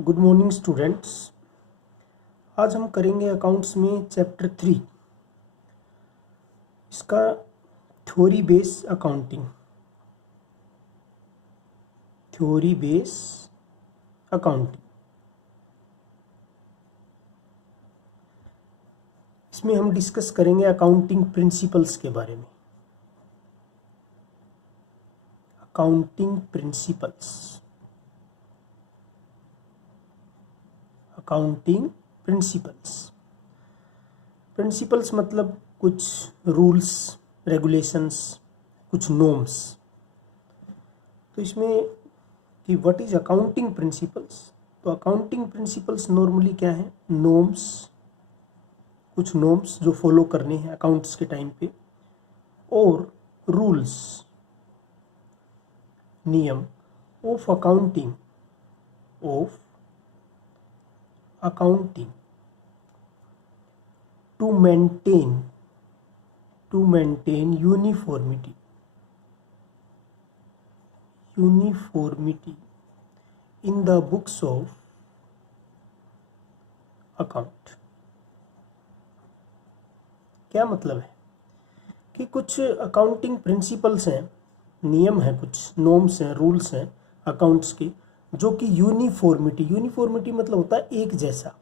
Good morning students. आज हम करेंगे अकाउंट्स में चैप्टर 3, इसका theory base accounting. Theory base accounting, इसमें हम डिस्कस करेंगे अकाउंटिंग प्रिंसिपल्स के बारे में। Accounting principles, accounting principles. Principles मतलब कुछ रूल्स, रेगुलेशंस, कुछ नॉर्म्स। तो इसमें कि व्हाट इज अकाउंटिंग प्रिंसिपल्स, तो अकाउंटिंग प्रिंसिपल्स नॉर्मली क्या है? नॉर्म्स, कुछ नॉर्म्स जो फॉलो करने हैं अकाउंट्स के टाइम पे, और रूल्स, नियम of accounting, of accounting to maintain uniformity in the books of account। क्या मतलब है कि कुछ अकाउंटिंग प्रिंसिपल्स हैं, नियम हैं, कुछ नॉर्म्स हैं, रूल्स हैं अकाउंट्स के, जो कि यूनिफॉर्मिटी मतलब होता है एक जैसा।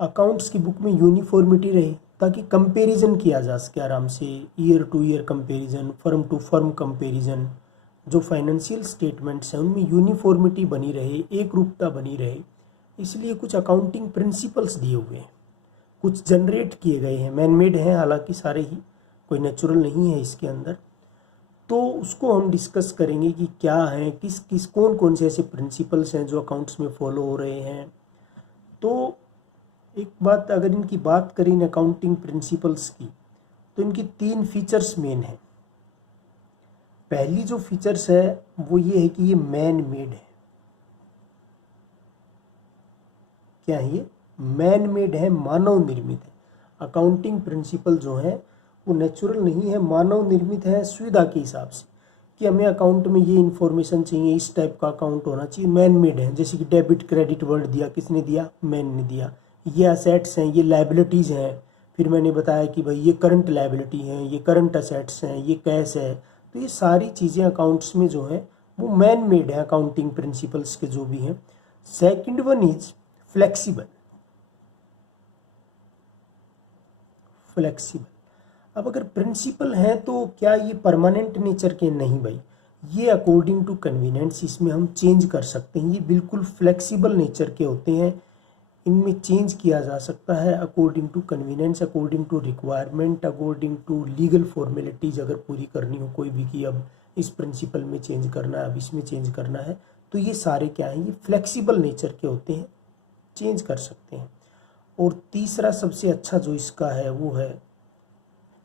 अकाउंट्स की बुक में यूनिफॉर्मिटी रहे ताकि कंपैरिजन किया जा सके आराम से, year to year comparison, firm to firm comparison. जो फाइनेंशियल स्टेटमेंट्स हैं उनमें यूनिफॉर्मिटी बनी रहे, एक रूपता बनी रहे, इसलिए कुछ अकाउंटिंग प्रिंसिपल्स दिए हुए हैं, कुछ जनरेट किए गए हैं, मैनमेड हैं, हालांकि सारे ही, कोई नेचुरल नहीं है इसके अंदर। तो उसको हम डिस्कस करेंगे कि क्या है, किस कौन कौन से ऐसे प्रिंसिपल्स हैं जो अकाउंट्स में फॉलो हो रहे हैं। तो एक बात, अगर इनकी बात करें इन अकाउंटिंग प्रिंसिपल्स की, तो इनकी 3 फीचर्स मेन है। पहली जो फीचर्स है वो ये है कि ये मैन मेड है। क्या है ये? मैन मेड है, मानव निर्मित है। अकाउंटिंग प्रिंसिपल जो है वो नेचुरल नहीं है, मानव निर्मित है, सुविधा के हिसाब से कि हमें अकाउंट में ये इन्फॉर्मेशन चाहिए, इस टाइप का अकाउंट होना चाहिए, मैन मेड है। जैसे कि डेबिट क्रेडिट वर्ड दिया, किसने दिया? मैन ने दिया। ये असेट्स हैं, ये लाइबिलिटीज़ हैं, फिर मैंने बताया कि भाई ये करंट लाइबिलिटी हैं, ये करंट असेट्स हैं, ये कैश है। तो ये सारी चीज़ें अकाउंट्स में जो है वो मैन मेड है, अकाउंटिंग प्रिंसिपल्स के जो भी हैं। Second one is flexible. अब अगर प्रिंसिपल हैं तो क्या ये परमानेंट नेचर के? नहीं भाई, ये अकॉर्डिंग टू कन्वीनियंस इसमें हम चेंज कर सकते हैं। ये बिल्कुल फ्लेक्सिबल नेचर के होते हैं, इनमें चेंज किया जा सकता है according to convenience, according to requirement, according to legal formalities अगर पूरी करनी हो कोई भी, कि अब इस प्रिंसिपल में चेंज करना है, अब इसमें चेंज करना है, तो ये सारे क्या हैं? ये फ्लेक्सिबल नेचर के होते हैं, चेंज कर सकते हैं। और तीसरा सबसे अच्छा जो इसका है वो है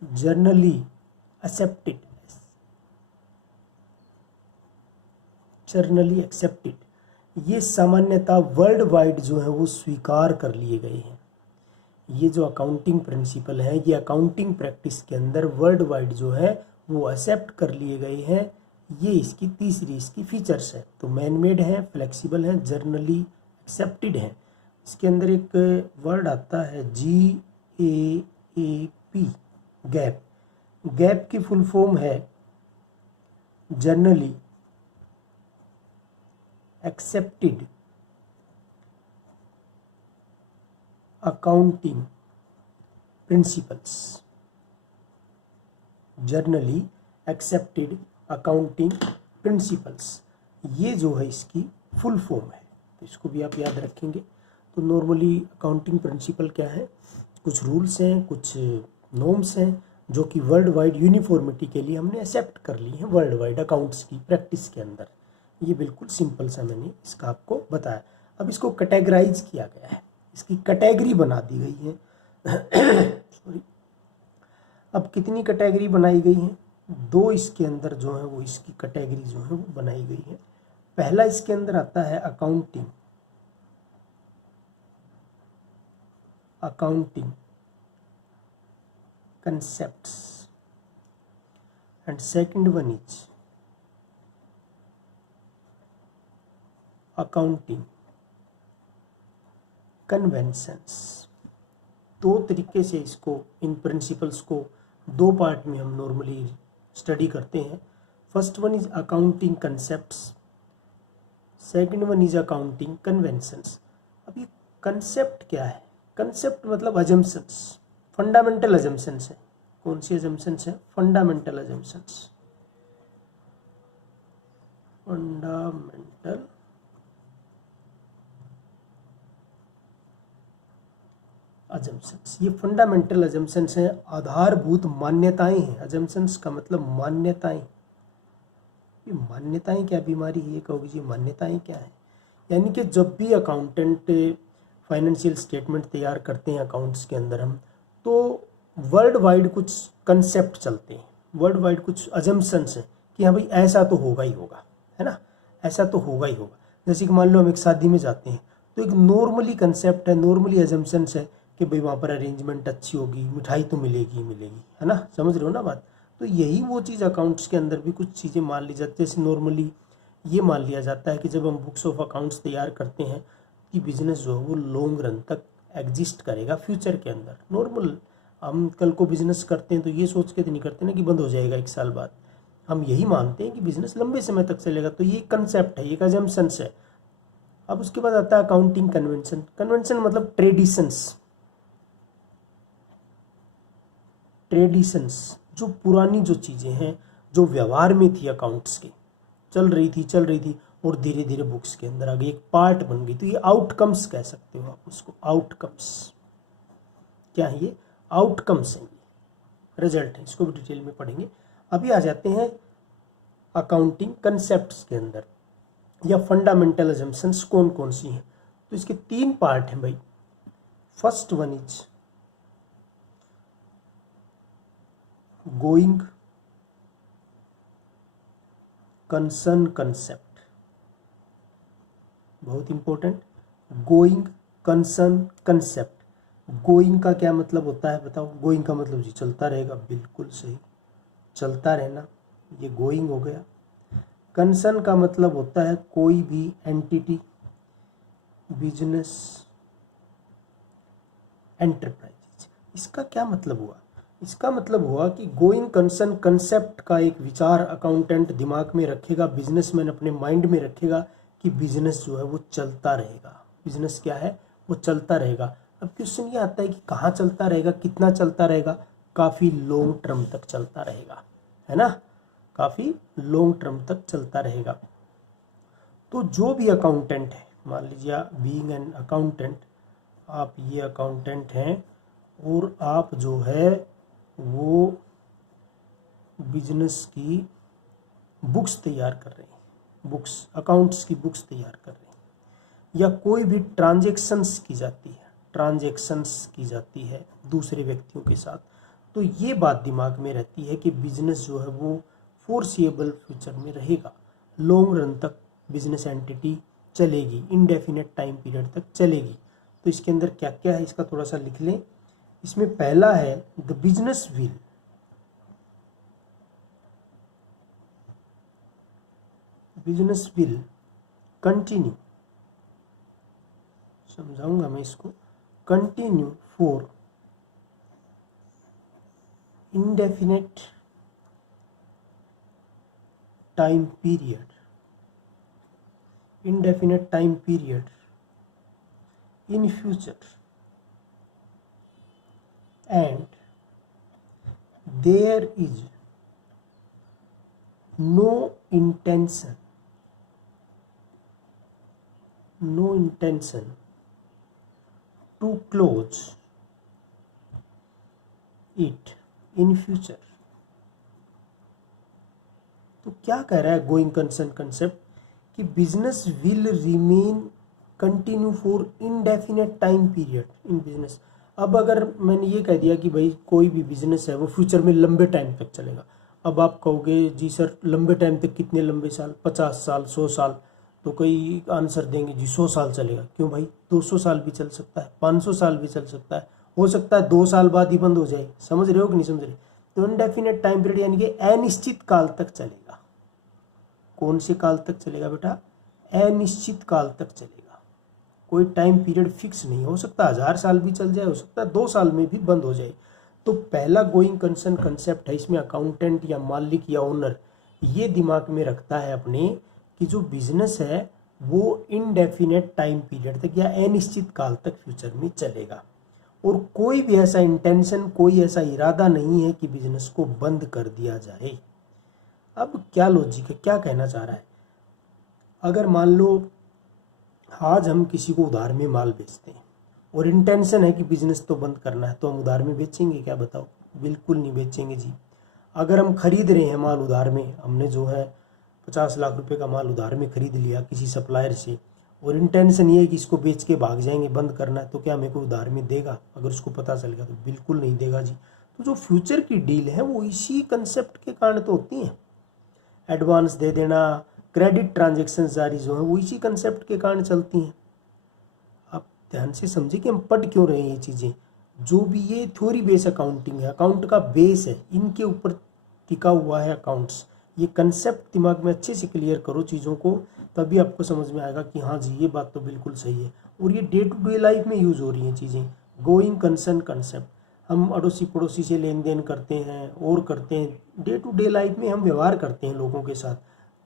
जनरली एक्सेप्टेड। ये सामान्यतः वर्ल्ड वाइड जो है वो स्वीकार कर लिए गए हैं। ये जो अकाउंटिंग प्रिंसिपल है, ये अकाउंटिंग प्रैक्टिस के अंदर वर्ल्ड वाइड जो है वो एक्सेप्ट कर लिए गए हैं। ये इसकी तीसरी इसकी फीचर्स है। तो मैन मेड है, फ्लेक्सिबल है, जर्नली एक्सेप्टेड है। इसके अंदर एक वर्ड आता है GAAP, गैप। गैप की फुल फॉर्म है generally accepted accounting principles. Generally accepted accounting principles, ये जो है इसकी फुल फॉर्म है। तो इसको भी आप याद रखेंगे। तो नॉर्मली अकाउंटिंग प्रिंसिपल क्या है? कुछ रूल्स हैं, कुछ नॉर्म्स हैं जो कि वर्ल्ड वाइड यूनिफॉर्मिटी के लिए हमने एक्सेप्ट कर ली हैं वर्ल्ड वाइड अकाउंट्स की प्रैक्टिस के अंदर। ये बिल्कुल सिंपल सा मैंने इसका आपको बताया। अब इसको कैटेगराइज किया गया है, इसकी कैटेगरी बना दी गई है। सॉरी, अब कितनी कैटेगरी बनाई गई है? 2 इसके अंदर जो है वो इसकी कैटेगरी जो है वो बनाई गई है। पहला इसके अंदर आता है accounting concepts, and second one is accounting conventions. दो तरीके से इसको, इन प्रिंसिपल्स को दो पार्ट में हम नॉर्मली स्टडी करते हैं। First one is accounting concepts, second one is accounting conventions. अब ये कंसेप्ट क्या है? कंसेप्ट मतलब अजम्पशंस, फंडामेंटल अजम्पशंस है। कौन सी अजम्पशंस है? Fundamental assumptions, fundamental assumptions. ये फंडामेंटल अजम्पशंस हैं, आधारभूत मान्यताएं हैं। अजम्पशंस का मतलब मान्यताएं। ये मान्यताएं क्या बीमारी है, ये कहोगे जी मान्यताएं क्या है? यानी कि जब भी अकाउंटेंट फाइनेंशियल स्टेटमेंट तैयार करते हैं अकाउंट्स के अंदर हम, तो वर्ल्ड वाइड कुछ कंसेप्ट चलते हैं, वर्ल्ड वाइड कुछ अजम्पशंस हैं कि हाँ भाई ऐसा तो होगा ही होगा, है ना, ऐसा तो होगा ही होगा। जैसे कि मान लो हम एक शादी में जाते हैं तो एक नॉर्मली कंसेप्ट है, नॉर्मली अजम्पशंस है कि भाई वहाँ पर अरेंजमेंट अच्छी होगी, मिठाई तो मिलेगी ही मिलेगी, है ना, समझ रहे हो ना बात। तो यही वो चीज़ अकाउंट्स के अंदर भी कुछ चीज़ें मान ली जाती है। जैसे नॉर्मली ये मान लिया जाता है कि जब हम बुक्स ऑफ अकाउंट्स तैयार करते हैं कि बिजनेस जो है वो लॉन्ग रन तक एग्जिस्ट करेगा फ्यूचर के अंदर। नॉर्मल हम कल को बिजनेस करते हैं तो ये सोच के तो नहीं करते ना कि बंद हो जाएगा एक साल बाद। हम यही मानते हैं कि बिजनेस लंबे समय तक चलेगा। तो ये कंसेप्ट है, एक अजम्पशंस है। अब उसके बाद आता है अकाउंटिंग कन्वेंशन। कन्वेंशन मतलब ट्रेडिशंस, ट्रेडिशंस जो पुरानी जो चीज़ें हैं जो व्यवहार में थी अकाउंट्स के, चल रही थी और धीरे धीरे बुक्स के अंदर आ गई, एक पार्ट बन गई। तो ये आउटकम्स कह सकते हो आप उसको, आउटकम्स। क्या है ये? आउटकम्स हैं, रिजल्ट है। इसको भी डिटेल में पढ़ेंगे। अभी आ जाते हैं अकाउंटिंग कंसेप्ट्स के अंदर या फंडामेंटल अजम्पशंस कौन कौन सी हैं। तो इसके तीन पार्ट हैं भाई। First one is going concern concept, बहुत important. Going concern concept. Going का क्या मतलब होता है बताओ? गोइंग का मतलब जी चलता रहेगा, बिल्कुल सही, चलता रहना, ये गोइंग हो गया। कंसर्न का मतलब होता है कोई भी एंटिटी, बिजनेस, एंटरप्राइज। इसका क्या मतलब हुआ? इसका मतलब हुआ कि गोइंग कंसर्न कंसेप्ट का एक विचार अकाउंटेंट दिमाग में रखेगा, बिजनेसमैन अपने माइंड में रखेगा कि बिजनेस जो है वो चलता रहेगा। बिजनेस क्या है? वो चलता रहेगा। अब क्वेश्चन ये आता है कि कहाँ चलता रहेगा, कितना चलता रहेगा? काफ़ी लॉन्ग टर्म तक चलता रहेगा, है ना, काफ़ी लॉन्ग टर्म तक चलता रहेगा। तो जो भी अकाउंटेंट है, मान लीजिए बीइंग एन अकाउंटेंट, आप ये अकाउंटेंट हैं और आप जो है वो बिजनेस की बुक्स तैयार कर रहे हैं, बुक्स, अकाउंट्स की बुक्स तैयार कर रहे हैं, या कोई भी ट्रांजैक्शंस की जाती है, ट्रांजैक्शंस की जाती है दूसरे व्यक्तियों के साथ, तो ये बात दिमाग में रहती है कि बिजनेस जो है वो फोर्सिएबल फ्यूचर में रहेगा, लॉन्ग रन तक बिजनेस एंटिटी चलेगी, इनडेफिनेट टाइम पीरियड तक चलेगी। तो इसके अंदर क्या क्या है इसका थोड़ा सा लिख लें। इसमें पहला है the business will, business will continue, समझाऊंगा मैं इसको, continue for indefinite time period, indefinite time period in future, and there is no intention to close it in future। तो क्या कह रहा है गोइंग कंसर्न कंसेप्ट कि business will remain continue for indefinite time period in business. अब अगर मैंने ये कह दिया कि भाई कोई भी बिजनेस है वो फ्यूचर में लंबे टाइम तक चलेगा, अब आप कहोगे जी सर लंबे टाइम तक कितने लंबे साल, 50 साल, 100 साल, तो कई आंसर देंगे जी 100 साल चलेगा। क्यों भाई, 200 साल भी चल सकता है, 500 साल भी चल सकता है, हो सकता है 2 साल बाद ही बंद हो जाए। समझ रहे हो कि नहीं समझ रहे? तो इनडेफिनेट टाइम पीरियड यानी कि अनिश्चित काल तक चलेगा। कौन से काल तक चलेगा बेटा? अनिश्चित काल तक चलेगा। कोई टाइम पीरियड फिक्स नहीं, हो सकता 1000 साल भी चल जाए, हो सकता है 2 साल में भी बंद हो जाए। तो पहला गोइंग कंसर्न कंसेप्ट है, इसमें अकाउंटेंट या मालिक या ओनर ये दिमाग में रखता है अपने कि जो बिजनेस है वो इनडेफिनेट टाइम पीरियड तक या अनिश्चित काल तक फ्यूचर में चलेगा, और कोई भी ऐसा इंटेंशन, कोई ऐसा इरादा नहीं है कि बिजनेस को बंद कर दिया जाए। अब क्या लॉजिक है, क्या कहना चाह रहा है? अगर मान लो आज हम किसी को उधार में माल बेचते हैं और इंटेंशन है कि बिजनेस तो बंद करना है, तो हम उधार में बेचेंगे क्या? बताओ, बिल्कुल नहीं बेचेंगे जी। अगर हम खरीद रहे हैं माल उधार में, हमने जो है 50 लाख रुपए का माल उधार में खरीद लिया किसी सप्लायर से, और इंटेंशन ये है कि इसको बेच के भाग जाएंगे, बंद करना है, तो क्या मेरे को उधार में देगा? अगर उसको पता चल गया तो बिल्कुल नहीं देगा जी। तो जो फ्यूचर की डील है वो इसी कंसेप्ट के कारण तो होती हैं। एडवांस दे देना, क्रेडिट ट्रांजेक्शन जारी जो है वो इसी कंसेप्ट के कारण चलती हैं। आप ध्यान से समझिए कि हम पढ़ क्यों रहे हैं ये चीज़ें। जो भी ये थ्योरी बेस अकाउंटिंग है, अकाउंट का बेस है, इनके ऊपर टिका हुआ है अकाउंट्स। ये कंसेप्ट दिमाग में अच्छे से क्लियर करो चीज़ों को, तभी आपको समझ में आएगा कि हाँ जी ये बात तो बिल्कुल सही है। और ये डे टू डे लाइफ में यूज़ हो रही हैं चीज़ें। गोइंग कंसर्न कंसेप्ट, हम अड़ोसी पड़ोसी से लेन देन करते हैं और करते हैं, डे टू डे लाइफ में हम व्यवहार करते हैं लोगों के साथ,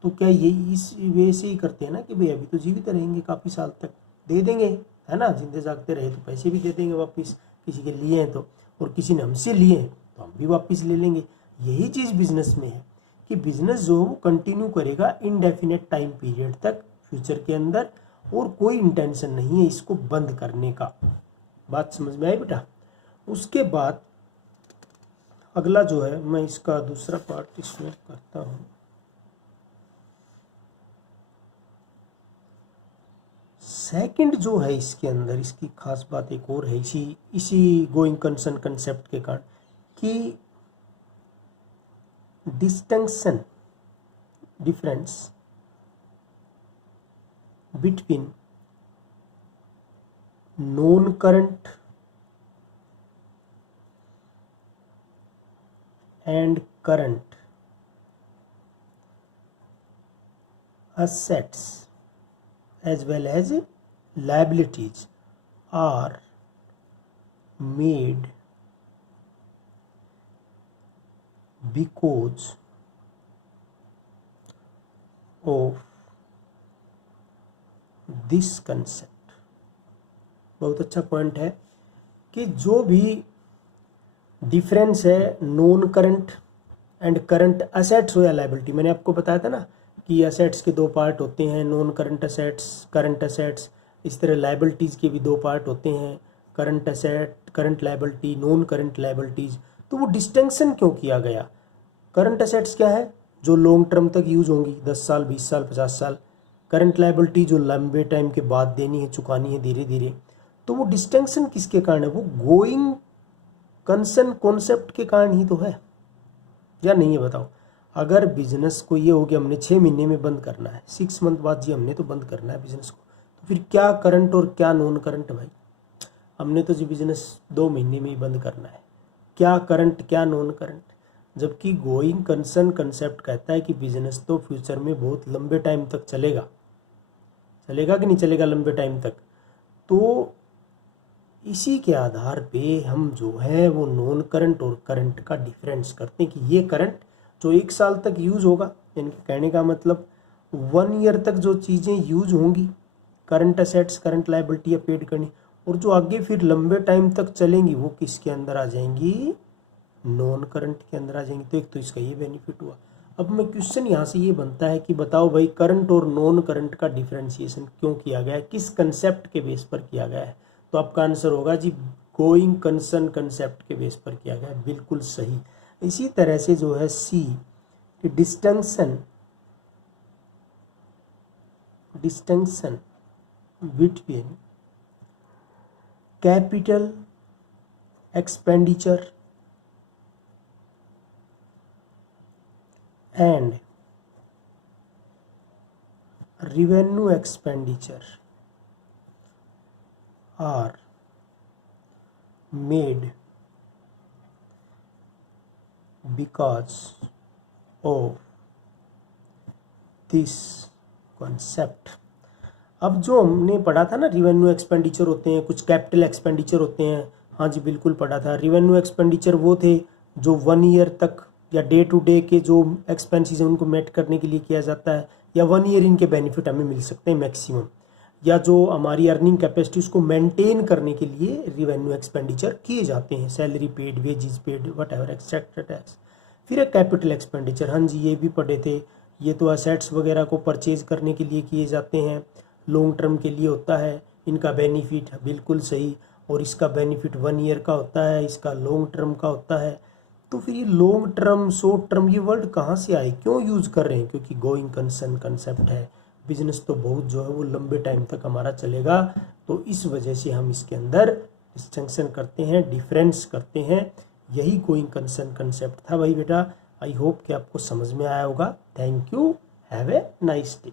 तो क्या ये इस वे से ही करते हैं ना कि भाई अभी तो जीवित रहेंगे काफ़ी साल तक, दे देंगे, है ना, जिंदे जागते रहे तो पैसे भी दे देंगे वापस, किसी के लिए हैं तो, और किसी ने हमसे लिए हैं तो हम भी वापस ले लेंगे। यही चीज़ बिजनेस में है कि बिजनेस जो है वो कंटिन्यू करेगा इनडेफिनेट टाइम पीरियड तक फ्यूचर के अंदर, और कोई इंटेंशन नहीं है इसको बंद करने का। बात समझ में आई बेटा? उसके बाद अगला जो है, मैं इसका दूसरा पार्ट इसमें करता हूँ। सेकंड जो है इसके अंदर, इसकी खास बात एक और है इसी गोइंग कंसर्न कंसेप्ट के कारण, कि distinction, difference between non current and current assets as well as liabilities are made because of this concept। बहुत अच्छा पॉइंट है कि जो भी डिफरेंस है non current and current assets हो या लाइबिलिटी, मैंने आपको बताया था ना कि असेट्स के 2 पार्ट होते हैं, non current assets, current assets. इस तरह लाइबिलिटीज़ के भी 2 पार्ट होते हैं, current asset, current liability, non current liabilities. तो वो डिस्टिंक्शन क्यों किया गया? करंट असेट्स क्या है? जो लॉन्ग टर्म तक यूज होंगी, 10 साल, 20 साल, 50 साल। करंट लाइबिलिटी जो लंबे टाइम के बाद देनी है, चुकानी है धीरे धीरे। तो वो डिस्टिंक्शन किसके कारण है? वो गोइंग कंसर्न कॉन्सेप्ट के कारण ही तो है, या नहीं है? बताओ। अगर बिजनेस को ये हो कि हमने 6 महीने में बंद करना है, 6 मंथ बाद जी हमने तो बंद करना है बिजनेस को, तो फिर क्या करंट और क्या नॉन करंट भाई? हमने तो जी बिजनेस 2 महीने में ही बंद करना है, क्या करंट क्या नॉन करंट? जबकि गोइंग कंसर्न कंसेप्ट कहता है कि बिजनेस तो फ्यूचर में बहुत लंबे टाइम तक चलेगा। चलेगा कि नहीं चलेगा लंबे टाइम तक? तो इसी के आधार पे हम जो है वो नॉन करंट और करंट का डिफरेंस करते हैं कि ये करंट जो 1 साल तक यूज होगा, यानी कि कहने का मतलब 1 ईयर तक जो चीज़ें यूज होंगी, करंट असेट्स, करंट लायबिलिटी या पेड करनी, और जो आगे फिर लंबे टाइम तक चलेंगी वो किसके अंदर आ जाएंगी? नॉन करंट के अंदर आ जाएंगी। तो एक तो इसका ये बेनिफिट हुआ। अब मैं क्वेश्चन यहाँ से ये बनता है कि बताओ भाई, करंट और नॉन करंट का डिफरेंशिएशन क्यों किया गया है, किस कंसेप्ट के बेस पर किया गया है? तो आपका आंसर होगा जी गोइंग कंसर्न कंसेप्ट के बेस पर किया गया है। बिल्कुल सही। इसी तरह से जो है see, distinction between capital expenditure and revenue expenditure are made because of this concept। अब जो हमने पढ़ा था ना, रिवेन्यू एक्सपेंडिचर होते हैं, कुछ कैपिटल एक्सपेंडिचर होते हैं, हाँ जी बिल्कुल पढ़ा था। रिवेन्यू एक्सपेंडिचर वो थे जो 1 ईयर तक या डे टू डे के जो एक्सपेंसेस हैं उनको मेट करने के लिए किया जाता है, या 1 ईयर इनके बेनिफिट हमें मिल सकते हैं मैक्सिमम, या जो हमारी अर्निंग कैपेसिटी उसको मेंटेन करने के लिए रिवेन्यू एक्सपेंडिचर किए जाते हैं, salary paid, wages paid, what ever etcetera tax. फिर एक कैपिटल एक्सपेंडिचर, हाँ जी ये भी पढ़े थे, ये तो असेट्स वगैरह को परचेज करने के लिए किए जाते हैं, लॉन्ग टर्म के लिए होता है, इनका बेनिफिट बिल्कुल सही, और इसका बेनिफिट 1 ईयर का होता है, इसका लॉन्ग टर्म का होता है। तो फिर ये लॉन्ग टर्म, शॉर्ट टर्म, ये वर्ड कहाँ से आए, क्यों यूज़ कर रहे हैं? क्योंकि गोइंग कंसर्न कंसेप्ट है, बिजनेस तो बहुत जो है वो लंबे टाइम तक हमारा चलेगा, तो इस वजह से हम इसके अंदर डिस्टिंक्शन करते हैं, डिफरेंस करते हैं। यही गोइंग कंसर्न कंसेप्ट था भाई बेटा। आई होप कि आपको समझ में आया होगा। Thank you, have a nice day.